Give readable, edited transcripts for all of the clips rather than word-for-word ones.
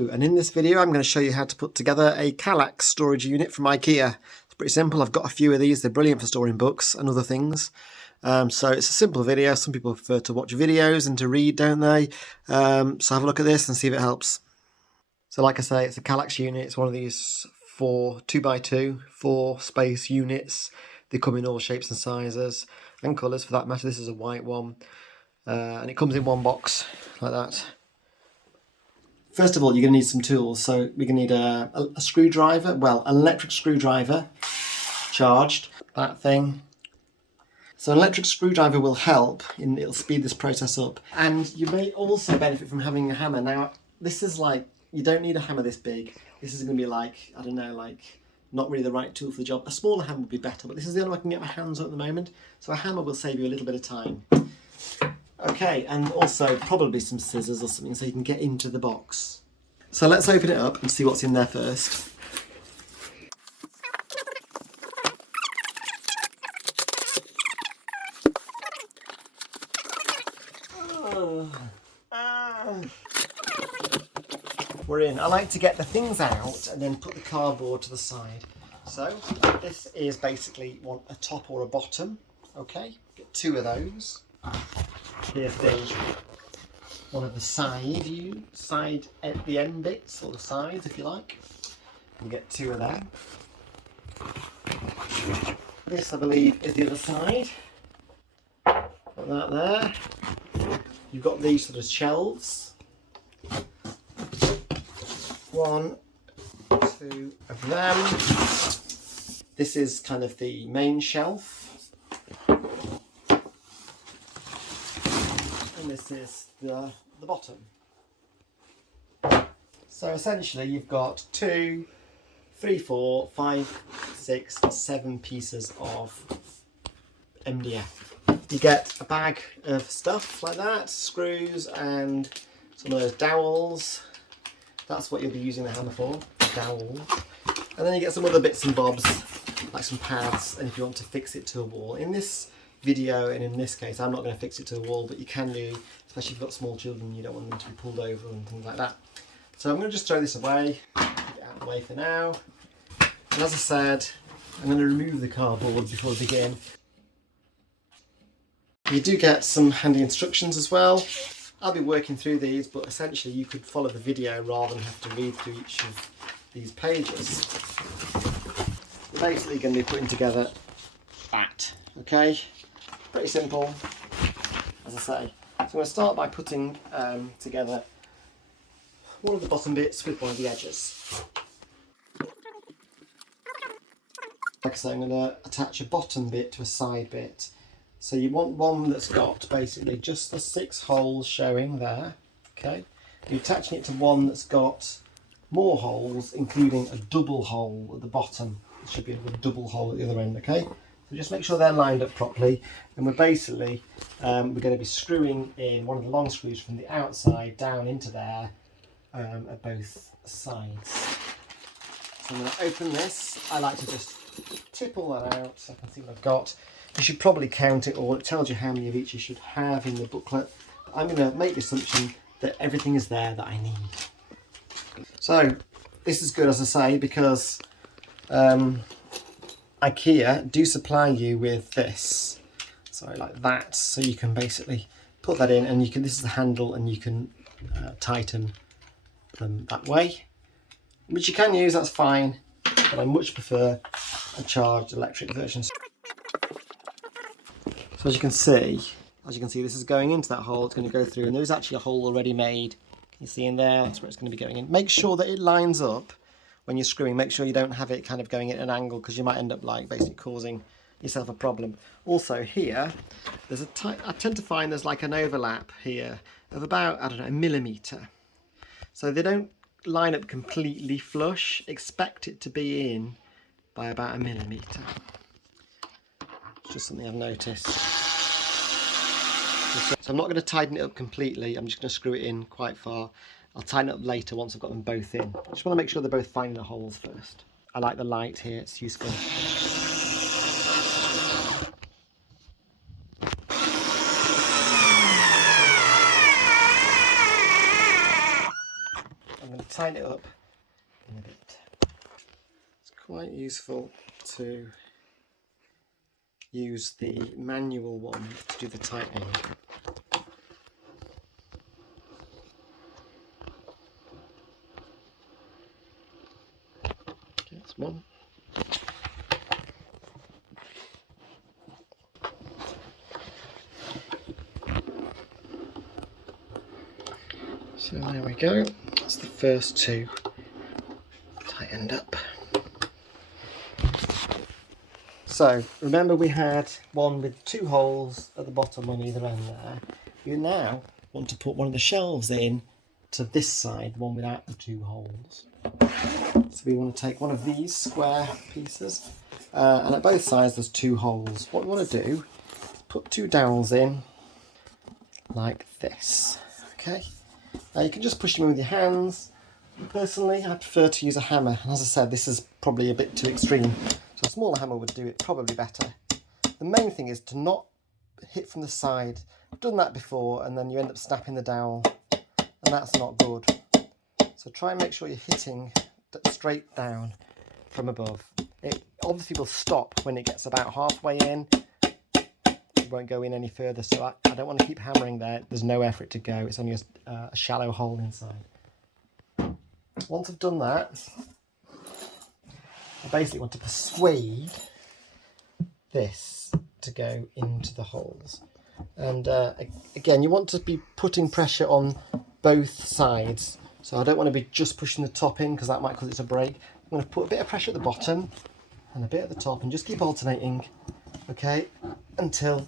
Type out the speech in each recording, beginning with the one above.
Hello, and in this video I'm going to show you how to put together a Kallax storage unit from IKEA. It's pretty simple. I've got a few of these. They're brilliant for storing books and other things. So it's a simple video. Some people prefer to watch videos and to read, don't they? So have a look at this and see if it helps. So like I say, it's a Kallax unit. It's one of these 2x2 4-space units. They come in all shapes and sizes and colours for that matter. This is a white one. And it comes in one box like that. First of all, you're going to need some tools. So we're going to need a screwdriver, well, an electric screwdriver, charged, that thing. So an electric screwdriver will help, it'll speed this process up. And you may also benefit from having a hammer. Now, this is like, you don't need a hammer this big. This is going to be like, I don't know, like not really the right tool for the job. A smaller hammer would be better, but this is the only one I can get my hands on at the moment. So a hammer will save you a little bit of time. Okay, and also probably some scissors or something so you can get into the box. So let's open it up and see what's in there first. We're in. I like to get the things out and then put the cardboard to the side. So this is basically a top or a bottom. Okay, get two of those. Here's one of the side at the end bits, or the sides if you like. You get two of them. This I believe is the other side. Put that there. You've got these sort of shelves. 1, 2 of them. This is kind of the main shelf. And this is the bottom. So essentially you've got 2, 3, 4, 5, 6, 7 pieces of MDF. You get a bag of stuff like that, screws and some of those dowels. That's what you'll be using the hammer for, the dowel. And then you get some other bits and bobs, like some pads, and if you want to fix it to a wall. In this video, and in this case, I'm not going to fix it to a wall, but you can do, especially if you've got small children, you don't want them to be pulled over and things like that. So I'm going to just throw this away, keep it out of the way for now. And as I said, I'm going to remove the cardboard before we begin. You do get some handy instructions as well. I'll be working through these, but essentially you could follow the video rather than have to read through each of these pages. We're basically going to be putting together that, okay? Pretty simple, as I say. So I'm going to start by putting together one of the bottom bits with one of the edges. Like I say, I'm going to attach a bottom bit to a side bit. So you want one that's got basically just the 6 holes showing there, okay? You're attaching it to one that's got more holes, including a double hole at the bottom. There should be a double hole at the other end, okay? So just make sure they're lined up properly. And we're basically, we're going to be screwing in one of the long screws from the outside down into there at both sides. So I'm going to open this. I like to just tip all that out so I can see what I've got. You should probably count it all. It tells you how many of each you should have in the booklet. But I'm going to make the assumption that everything is there that I need. So this is good, as I say, because IKEA do supply you with this. So like that. So you can basically put that in, and you can. This is the handle, and you can tighten them that way, which you can use. That's fine, but I much prefer a charged electric version. So as you can see, this is going into that hole. It's going to go through, and there's actually a hole already made. Can you see in there? That's where it's going to be going in. Make sure that it lines up when you're screwing. Make sure you don't have it kind of going at an angle, because you might end up like basically causing yourself a problem. Also here, there's I tend to find there's like an overlap here of about, I don't know, 1 millimetre. So they don't line up completely flush. Expect it to be in by about 1 millimetre. Just something I've noticed. So I'm not going to tighten it up completely, I'm just going to screw it in quite far. I'll tighten it up later once I've got them both in. I just want to make sure they're both finding the holes first. I like the light here, it's useful. I'm going to tighten it up in a bit. It's quite useful to use the manual one to do the tightening. Okay, that's one. So there we go, that's the first two tightened up. So remember we had one with 2 holes at the bottom on either end there. You now want to put one of the shelves in to this side, the one without the 2 holes. So we want to take one of these square pieces and at both sides there's 2 holes. What we want to do is put 2 dowels in like this, okay? Now you can just push them in with your hands. Personally, I prefer to use a hammer, and as I said, this is probably a bit too extreme, so a smaller hammer would do it probably better. The main thing is to not hit from the side. I've done that before, and then you end up snapping the dowel, and that's not good. So try and make sure you're hitting straight down from above. It obviously will stop when it gets about halfway in. Won't go in any further, so I don't want to keep hammering there. There's nowhere for it to go. It's only a shallow hole inside. Once I've done that, I basically want to persuade this to go into the holes. And again, you want to be putting pressure on both sides. So I don't want to be just pushing the top in because that might cause it to break. I'm going to put a bit of pressure at the bottom and a bit at the top and just keep alternating, okay, until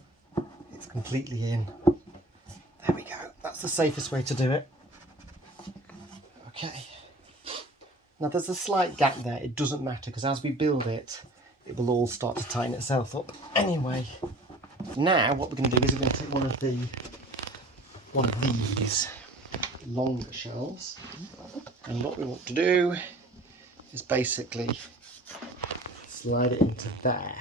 it's completely in. There we go. That's the safest way to do it. Okay. Now there's a slight gap there. It doesn't matter because as we build it, it will all start to tighten itself up anyway. Now what we're going to do is we're going to take one of these longer shelves, and what we want to do is basically slide it into there.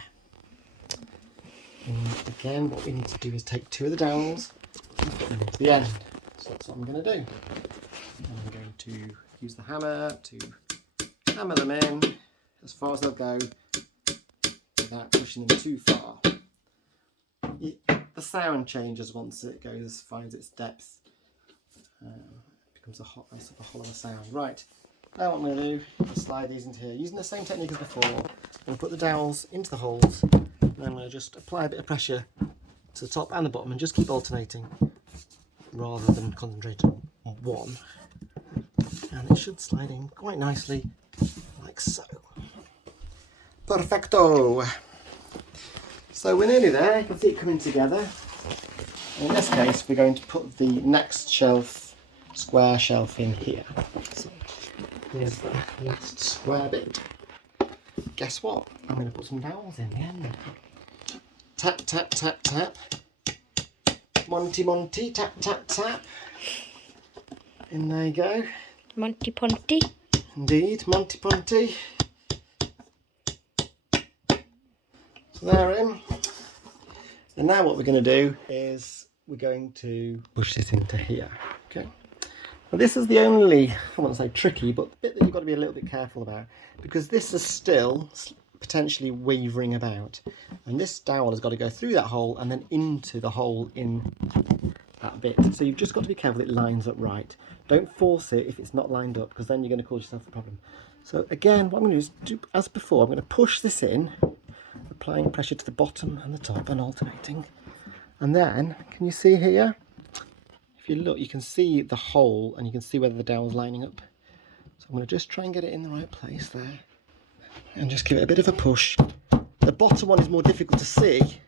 And again, what we need to do is take 2 of the dowels and put them into the end. So that's what I'm going to do. I'm going to use the hammer to hammer them in as far as they'll go without pushing them too far. The sound changes once it finds its depth. It becomes a nice sort of hollow sound. Right, now what I'm going to do is slide these into here. Using the same technique as before, I'm going to put the dowels into the holes. And I'm going to just apply a bit of pressure to the top and the bottom and just keep alternating rather than concentrate on one. And it should slide in quite nicely, like so. Perfecto! So we're nearly there, you can see it coming together. In this case, we're going to put the next shelf, square shelf, in here. So here's the last square bit. Guess what? I'm going to put some dowels in the end. Tap, tap, tap, tap. Monty, Monty, tap, tap, tap. In there you go. Monty Ponty. Indeed, Monty Ponty. So they're in. And now what we're going to do is we're going to push this into here. Okay. Now this is the only, I won't say tricky, but the bit that you've got to be a little bit careful about, because this is still potentially wavering about, and this dowel has got to go through that hole and then into the hole in that bit. So you've just got to be careful it lines up right. Don't force it if it's not lined up, because then you're going to cause yourself a problem. So again, what I'm going to do is, as before, I'm going to push this in, applying pressure to the bottom and the top and alternating. And then, can you see here? If you look, you can see the hole and you can see whether the dowel's lining up. So I'm going to just try and get it in the right place there. And just give it a bit of a push. The bottom one is more difficult to see,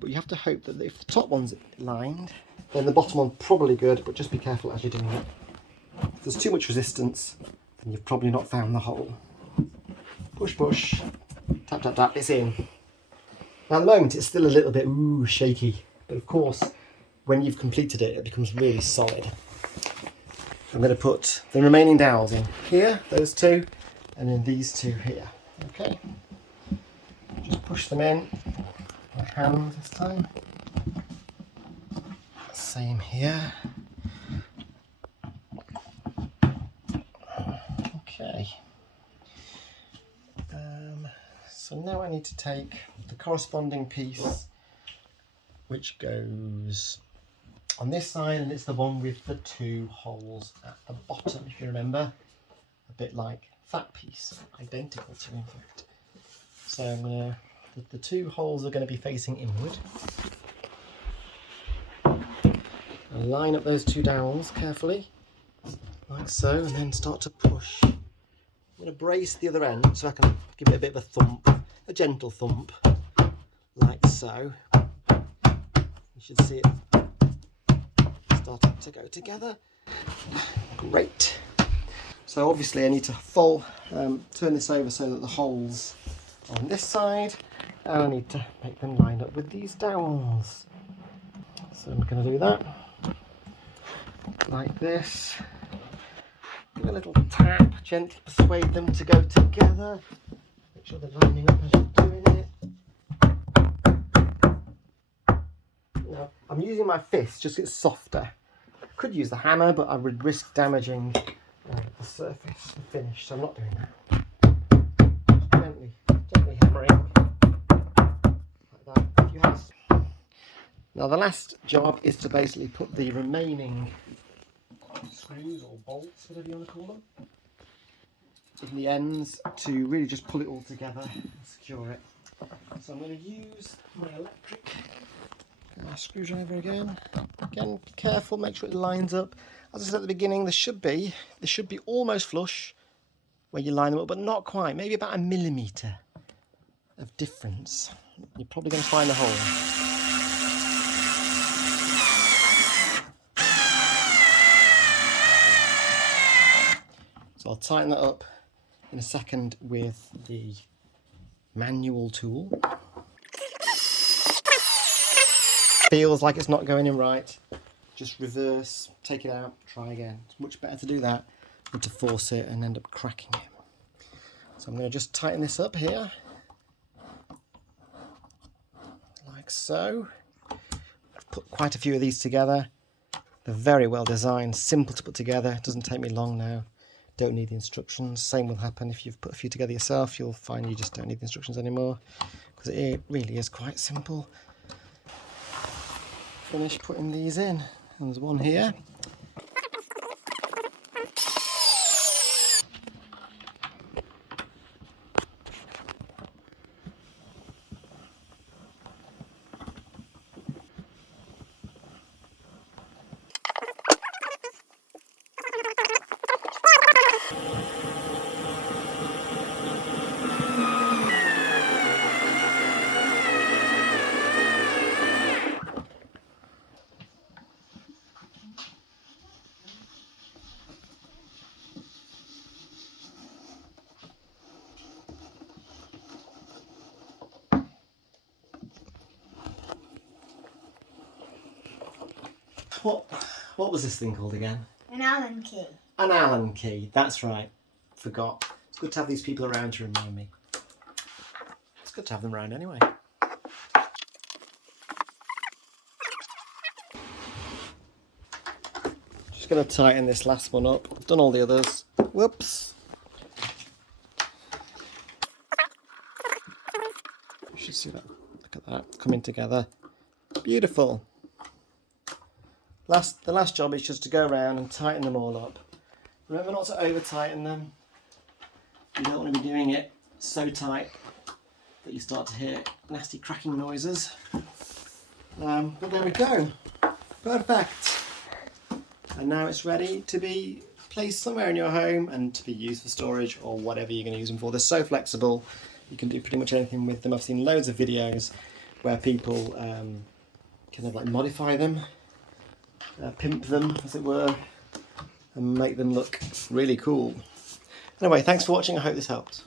but you have to hope that if the top one's lined, then the bottom one's probably good, but just be careful as you're doing it. If there's too much resistance, then you've probably not found the hole. Push, push, tap, tap, tap, it's in. Now at the moment it's still a little bit shaky, but of course when you've completed it, it becomes really solid. I'm going to put the remaining dowels in here, those 2, and then these 2 here. Okay, just push them in by hand this time. Same here. need to take the corresponding piece which goes on this side, and it's the one with the 2 holes at the bottom, if you remember. A bit like that piece, identical to, in fact. So I'm gonna, the 2 holes are going to be facing inward. I'll line up those 2 dowels carefully, like so, and then start to push. I'm going to brace the other end so I can give it a bit of a thump, a gentle thump, like so. You should see it starting to go together. Great. So obviously I need to turn this over so that the holes are on this side, and I need to make them line up with these dowels. So I'm going to do that like this. Give a little tap, gently persuade them to go together. Make sure they're lining up as you're doing it. Now, I'm using my fist just so it's softer. I could use the hammer, but I would risk damaging the surface, the finish, so I'm not doing that. Just gently hammering like that. If you have. Now the last job is to basically put the remaining screws or bolts, whatever you want to call them, in the ends to really just pull it all together and secure it. So I'm going to use my electric screwdriver again. Again, be careful, make sure it lines up. As I said at the beginning, they should be almost flush where you line them up, but not quite. Maybe about 1 millimetre of difference. You're probably going to find a hole. So I'll tighten that up in a second with the manual tool. Feels like it's not going in right, just reverse, take it out, try again. It's much better to do that than to force it and end up cracking it. So I'm going to just tighten this up here, like so. I've put quite a few of these together. They're very well designed, simple to put together. It doesn't take me long now. Don't need the instructions. Same will happen if you've put a few together yourself. You'll find you just don't need the instructions anymore, because it really is quite simple. Finish putting these in, and there's one here. What was this thing called again? An Allen key. An Allen key, that's right. Forgot. It's good to have these people around to remind me. It's good to have them around anyway. Just going to tighten this last one up. I've done all the others. Whoops. You should see that. Look at that coming together. Beautiful. The last job is just to go around and tighten them all up. Remember not to over tighten them. You don't want to be doing it so tight that you start to hear nasty cracking noises. But there we go. Perfect. And now it's ready to be placed somewhere in your home and to be used for storage or whatever you're going to use them for. They're so flexible. You can do pretty much anything with them. I've seen loads of videos where people kind of like modify them. Pimp them, as it were, and make them look really cool. Anyway, thanks for watching. I hope this helped.